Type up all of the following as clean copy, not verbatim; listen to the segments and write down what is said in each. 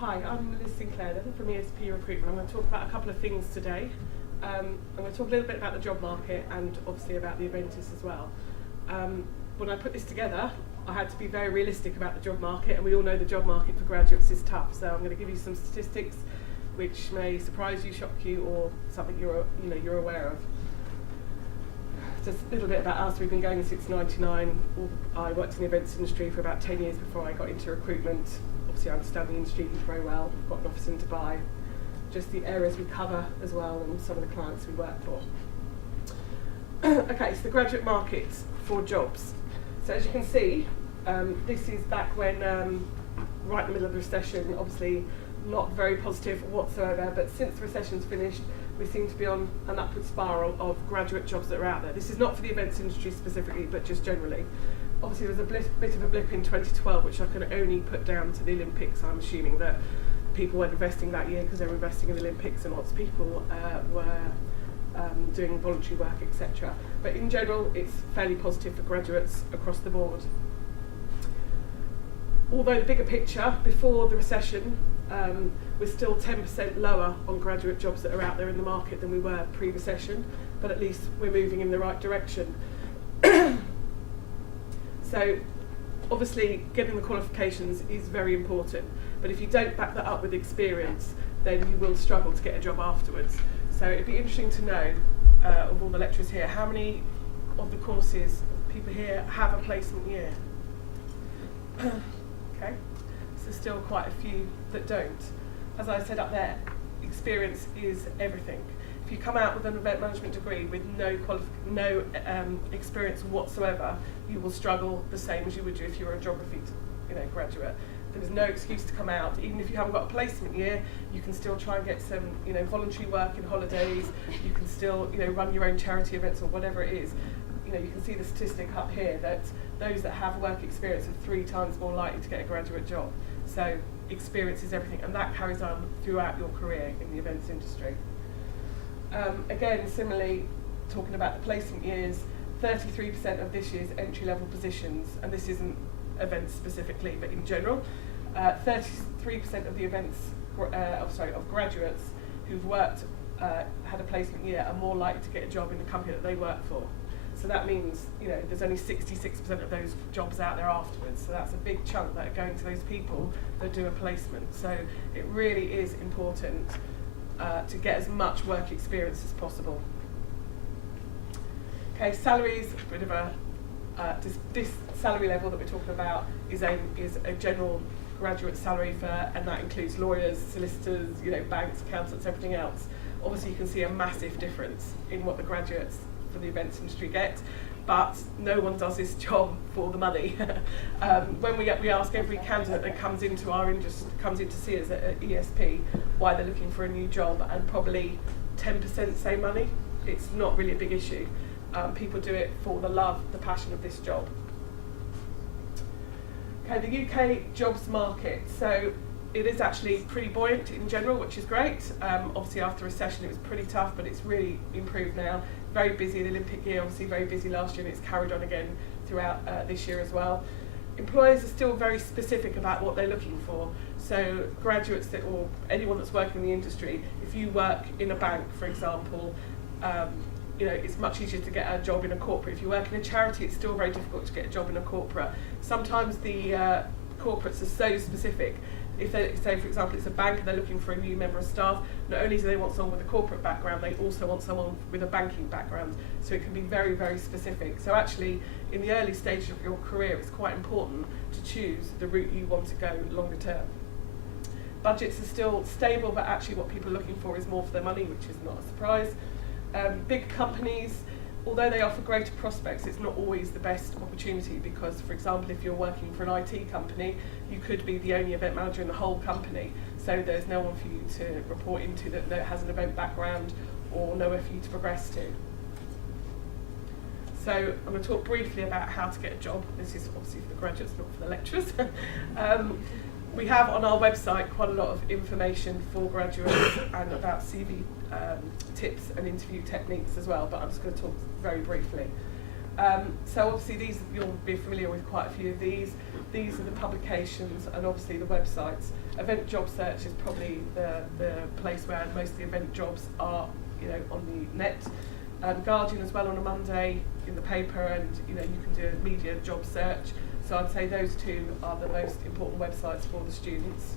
Hi, I'm Sinclair from ESP Recruitment. I'm going to talk about a couple of things today. I'm going to talk a little bit about the job market and obviously about the Eventice as well. When I put this together, I had to be very realistic about the job market, and we all know the job market for graduates is tough. So I'm going to give you some statistics which may surprise you, shock you, or something you're aware of. Just a little bit about us. We've been going since '99. I worked in the events industry for about 10 years before I got into recruitment. Obviously I understand the industry very well. We've got an office in Dubai. Just the areas we cover as well and some of the clients we work for. Okay, so the graduate market for jobs. So as you can see, this is back when, right in the middle of the recession, obviously not very positive whatsoever, but since the recession's finished, we seem to be on an upward spiral of graduate jobs that are out there. This is not for the events industry specifically, but just generally. Obviously there was a bit of a blip in 2012, which I can only put down to the Olympics. I'm assuming that people weren't investing that year because they were investing in the Olympics, and lots of people were doing voluntary work, etc. But in general, it's fairly positive for graduates across the board. Although the bigger picture, before the recession, we're still 10% lower on graduate jobs that are out there in the market than we were pre-recession, but at least we're moving in the right direction. So obviously getting the qualifications is very important, but if you don't back that up with experience, then you will struggle to get a job afterwards. So it'd be interesting to know, of all the lecturers here, how many of the courses people here have a placement year? Okay, so still quite a few that don't. As I said up there, experience is everything. If you come out with an event management degree with no experience whatsoever, you will struggle the same as you would do if you were a geography graduate. There is no excuse to come out. Even if you haven't got a placement year, you can still try and get some voluntary work in holidays. You can still run your own charity events or whatever it is. You can see the statistic up here that those that have work experience are 3 times more likely to get a graduate job. So experience is everything, and that carries on throughout your career in the events industry. Again, similarly, talking about the placement years, 33% of this year's entry-level positions, and this isn't events specifically, but in general, 33% of the events, of graduates who've worked, had a placement year, are more likely to get a job in the company that they work for. So that means, there's only 66% of those jobs out there afterwards. So that's a big chunk that are going to those people that do a placement. So it really is important to get as much work experience as possible. Okay, salaries, a bit of a, this salary level that we're talking about is a general graduate salary and that includes lawyers, solicitors, banks, accountants, everything else. Obviously you can see a massive difference in what the graduates for the events industry get, but no one does this job for the money. When we ask every candidate that comes into our industry, comes in to see us at ESP, why they're looking for a new job, and probably 10% say money. It's not really a big issue. People do it for the love, the passion of this job. Okay, the UK jobs market. So it is actually pretty buoyant in general, which is great. Obviously after recession it was pretty tough, but it's really improved now. Very busy, the Olympic year, obviously very busy last year, and it's carried on again throughout this year as well. Employers are still very specific about what they're looking for. So graduates or anyone that's working in the industry, if you work in a bank, for example, it's much easier to get a job in a corporate. If you work in a charity, it's still very difficult to get a job in a corporate. Sometimes the corporates are so specific. If they say, for example, it's a bank and they're looking for a new member of staff, not only do they want someone with a corporate background, they also want someone with a banking background. So it can be very, very specific. So actually, in the early stages of your career, it's quite important to choose the route you want to go longer term. Budgets are still stable, but actually what people are looking for is more for their money, which is not a surprise. Big companies, although they offer greater prospects, it's not always the best opportunity because, for example, if you're working for an IT company, you could be the only event manager in the whole company, so there's no one for you to report into that has an event background or nowhere for you to progress to. So I'm going to talk briefly about how to get a job. This is obviously for the graduates, not for the lecturers. We have on our website quite a lot of information for graduates and about CV tips and interview techniques as well, but I'm just going to talk very briefly. So obviously you'll be familiar with quite a few of these. These are the publications and obviously the websites. Event job search is probably the place where most of the event jobs are, on the net. Guardian as well on a Monday in the paper, and you can do a media job search. So I'd say those two are the most important websites for the students.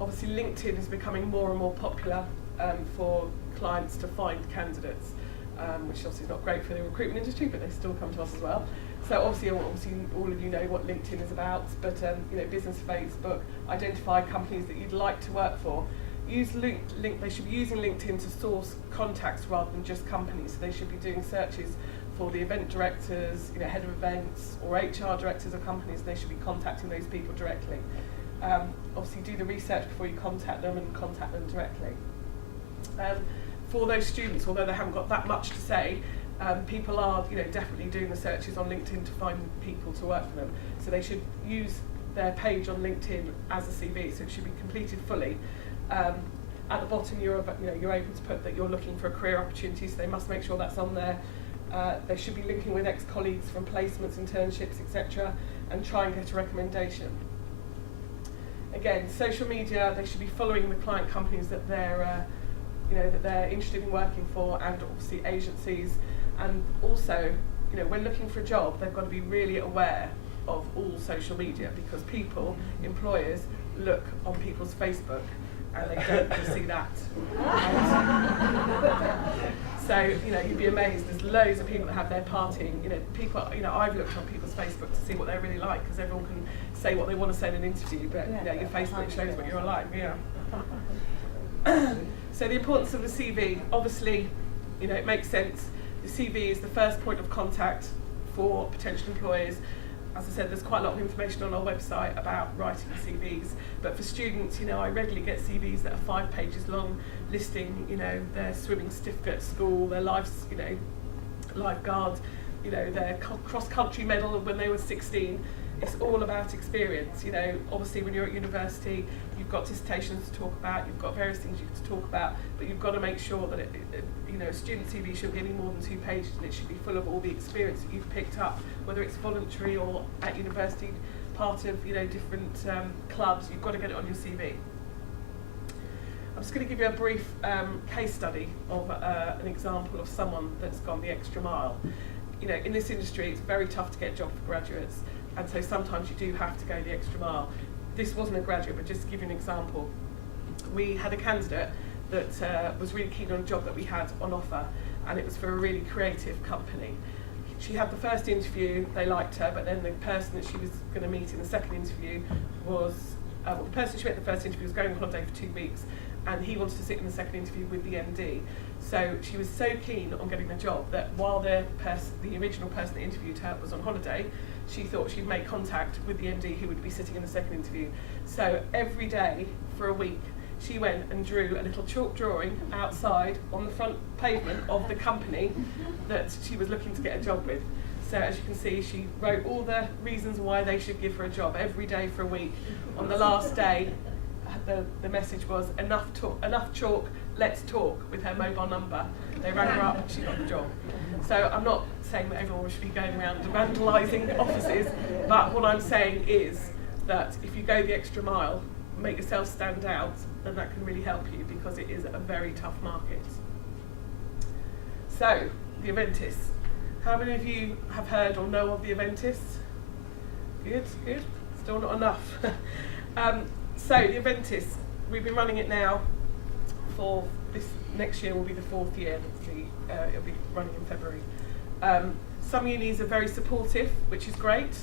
Obviously LinkedIn is becoming more and more popular for clients to find candidates, which obviously is not great for the recruitment industry, but they still come to us as well. So obviously all of you know what LinkedIn is about, but Business Facebook, identify companies that you'd like to work for. Use they should be using LinkedIn to source contacts rather than just companies. So they should be doing searches for the event directors, head of events, or HR directors of companies. They should be contacting those people directly. Obviously do the research before you contact them, and contact them directly. For those students, although they haven't got that much to say, people are definitely doing the searches on LinkedIn to find people to work for them. So they should use their page on LinkedIn as a CV, so it should be completed fully. At the bottom you're able to put that you're looking for a career opportunity, so they must make sure that's on there. They should be linking with ex-colleagues from placements, internships, etc., and try and get a recommendation. Again, social media, they should be following the client companies that they're interested in working for, and obviously agencies. And also, when looking for a job, they've got to be really aware of all social media, because employers look on people's Facebook and they don't just see that. So, you'd be amazed. There's loads of people that have their partying. I've looked on people's Facebook to see what they're really like, because everyone can say what they want to say in an interview, but your Facebook shows what you're like. So the importance of the CV, obviously, it makes sense. The CV is the first point of contact for potential employers. As I said, there's quite a lot of information on our website about writing CVs, but for students, I regularly get CVs that are 5 pages long, listing, their swimming certificate at school, their lifeguard, their cross-country medal when they were 16. It's all about experience. Obviously when you're at university, you've got dissertations to talk about, you've got various things you can talk about, but you've got to make sure that a student CV shouldn't be any more than 2 pages, and it should be full of all the experience that you've picked up, whether it's voluntary or at university, part of different clubs. You've got to get it on your CV. I'm just going to give you a brief case study of an example of someone that's gone the extra mile. In this industry, it's very tough to get a job for graduates, and so sometimes you do have to go the extra mile. This wasn't a graduate, but just to give you an example, we had a candidate that was really keen on a job that we had on offer, and it was for a really creative company. She had the first interview, they liked her, but then the person that she was going to meet in the second interview was, the person she met in the first interview was going on holiday for 2 weeks, and he wanted to sit in the second interview with the MD. So she was so keen on getting the job that while the original person that interviewed her was on holiday, she thought she'd make contact with the MD who would be sitting in the second interview. So every day for a week, she went and drew a little chalk drawing outside on the front pavement of the company that she was looking to get a job with. So as you can see, she wrote all the reasons why they should give her a job every day for a week. On the last day, the message was, enough chalk, let's talk, with her mobile number. They rang her up, she got the job. So I'm not saying that everyone should be going around vandalising offices, but what I'm saying is that if you go the extra mile, make yourself stand out, then that can really help you, because it is a very tough market. So, the Eventice. How many of you have heard or know of the Eventice? Good. Still not enough. So, the Eventice, we've been running it now for this next year will be the 4th year. It'll be running in February. Some unis are very supportive, which is great.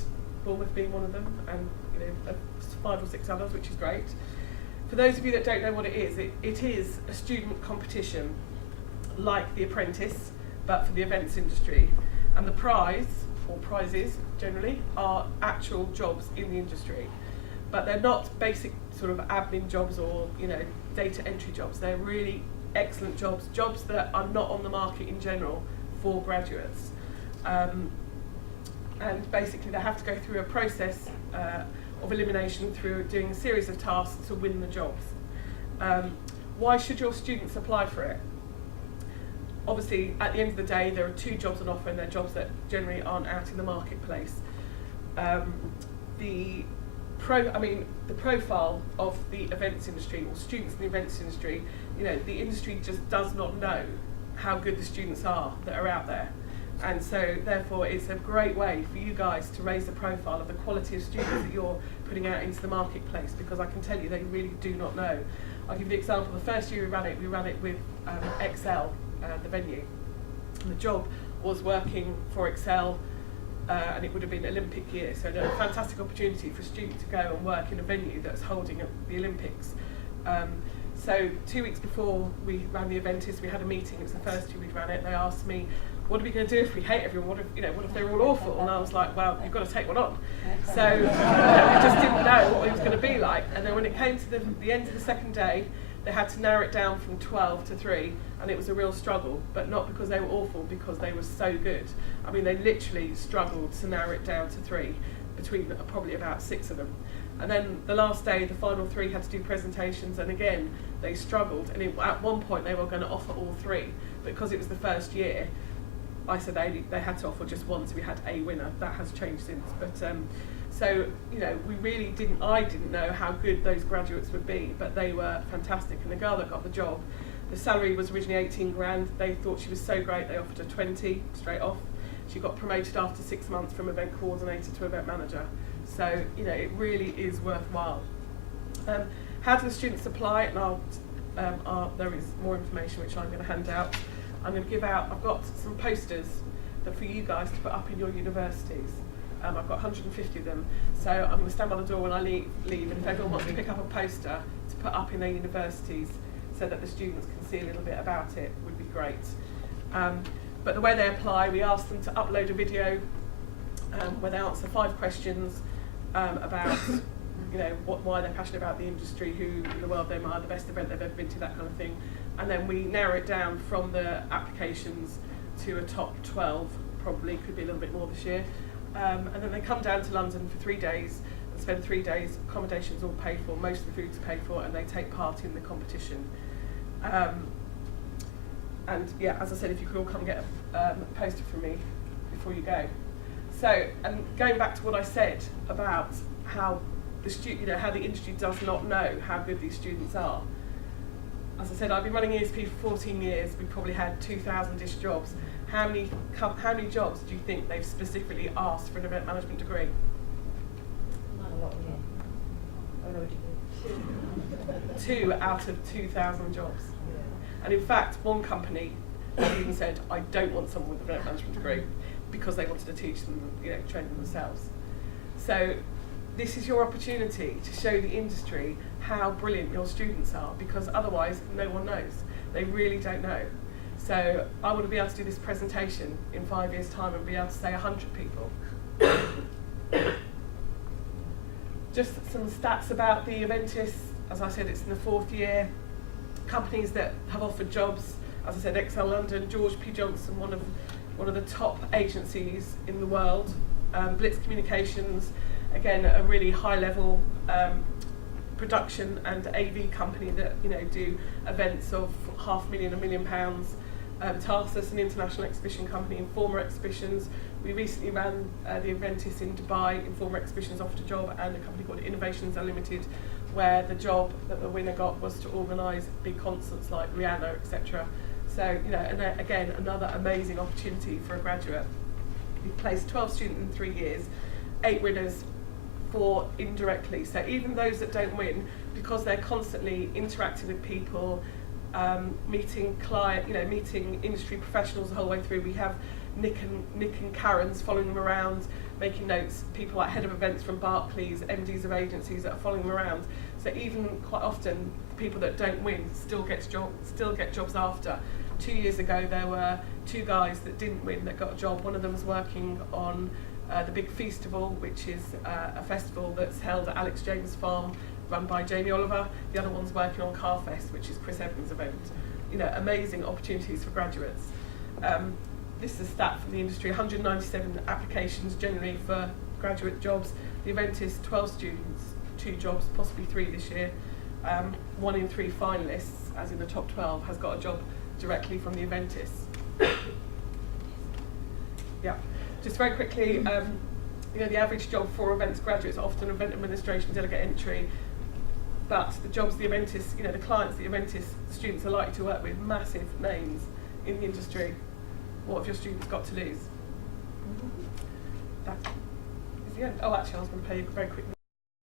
Bournemouth being one of them, and 5 or 6 others, which is great. For those of you that don't know what it is a student competition like The Apprentice, but for the events industry. And the prize, or prizes generally, are actual jobs in the industry. But they're not basic sort of admin jobs or data entry jobs. They're really excellent jobs that are not on the market in general for graduates. And basically they have to go through a process of elimination through doing a series of tasks to win the jobs. Why should your students apply for it? Obviously, at the end of the day, there are 2 jobs on offer, and they're jobs that generally aren't out in the marketplace. The the profile of the events industry, or students in the events industry, the industry just does not know how good the students are that are out there. And so therefore it's a great way for you guys to raise the profile of the quality of students that you're putting out into the marketplace, because I can tell you they really do not know. I'll give you an example. The first year we ran it with Excel, the venue. And the job was working for Excel, and it would have been Olympic year, so a fantastic opportunity for a student to go and work in a venue that's holding the Olympics. So 2 weeks before we ran the Eventice, we had a meeting. It was the first year we'd ran it. They asked me, what are we going to do if we hate everyone? What if they're all awful? And I was like, well, you've got to take one on. So we just didn't know what it was going to be like. And then when it came to the end of the second day, they had to narrow it down from 12 to 3, and it was a real struggle, but not because they were awful, because they were so good. I mean, they literally struggled to narrow it down to 3, between probably about 6 of them. And then the last day, the final 3 had to do presentations, and again, they struggled. And at one point, they were going to offer all 3, but because it was the first year, I said they had to offer just one, so we had a winner. That has changed since. But so I didn't know how good those graduates would be, but they were fantastic. And the girl that got the job, the salary was originally 18 grand. They thought she was so great, they offered her 20 straight off. She got promoted after 6 months from event coordinator to event manager. So it really is worthwhile. How do the students apply? And there is more information which I'm going to hand out. I'm going to give out, I've got some posters that for you guys to put up in your universities. I've got 150 of them, so I'm going to stand by the door when I leave, and if everyone wants to pick up a poster to put up in their universities so that the students can see a little bit about it, would be great. But the way they apply, we ask them to upload a video where they answer 5 questions about why they're passionate about the industry, who in the world they admire, the best event they've ever been to, that kind of thing. And then we narrow it down from the applications to a top 12, probably, could be a little bit more this year. And then they come down to London for 3 days and spend 3 days, accommodations all paid for, most of the food's paid for, and they take part in the competition. And yeah, as I said, if you could all come get a poster from me before you go. So, and going back to what I said about how how the industry does not know how good these students are. As I said, I've been running ESP for 14 years. We've probably had 2,000-ish jobs. How many jobs do you think they've specifically asked for an event management degree? Not a lot, yeah. Oh, no, 2 out of 2,000 jobs. And in fact, one company even said, I don't want someone with an event management degree, because they wanted to teach them, train them themselves. So this is your opportunity to show the industry how brilliant your students are, because otherwise no one knows. They really don't know. So I want to be able to do this presentation in 5 years' time and be able to say 100 people. Just some stats about the Eventice. As I said, it's in the 4th year. Companies that have offered jobs, as I said, XL London, George P. Johnson, one of the top agencies in the world, Blitz Communications, again a really high level production and AV company that do events of £500,000, £1 million. Tarsus, an international exhibition company, Informa Exhibitions. We recently ran the Eventice in Dubai. Informa Exhibitions offered a job, and a company called Innovations Unlimited, where the job that the winner got was to organise big concerts like Rihanna, etc. So, and again, another amazing opportunity for a graduate. We've placed 12 students in 3 years, 8 winners, 4 indirectly. So even those that don't win, because they're constantly interacting with people, meeting meeting industry professionals the whole way through. We have Nick and Karen's following them around, making notes, people like head of events from Barclays, MDs of agencies that are following them around. So even quite often, people that don't win still get jobs after. 2 years ago, there were 2 guys that didn't win that got a job. One of them was working on the Big Feastival, which is a festival that's held at Alex James Farm, run by Jamie Oliver. The other one's working on Carfest, which is Chris Evans' event. Amazing opportunities for graduates. This is a stat from the industry, 197 applications generally for graduate jobs. The Eventice, 12 students, 2 jobs, possibly 3 this year. 1 in 3 finalists, as in the top 12, has got a job directly from the Eventice. Yeah, just very quickly, You know, the average job for events graduates are often event administration, delegate entry, but the jobs the Eventice, you know, the clients the Eventice students are likely to work with, massive names in the industry. What have your students got to lose? That is the end. Oh, actually, I was going to pay you a very quick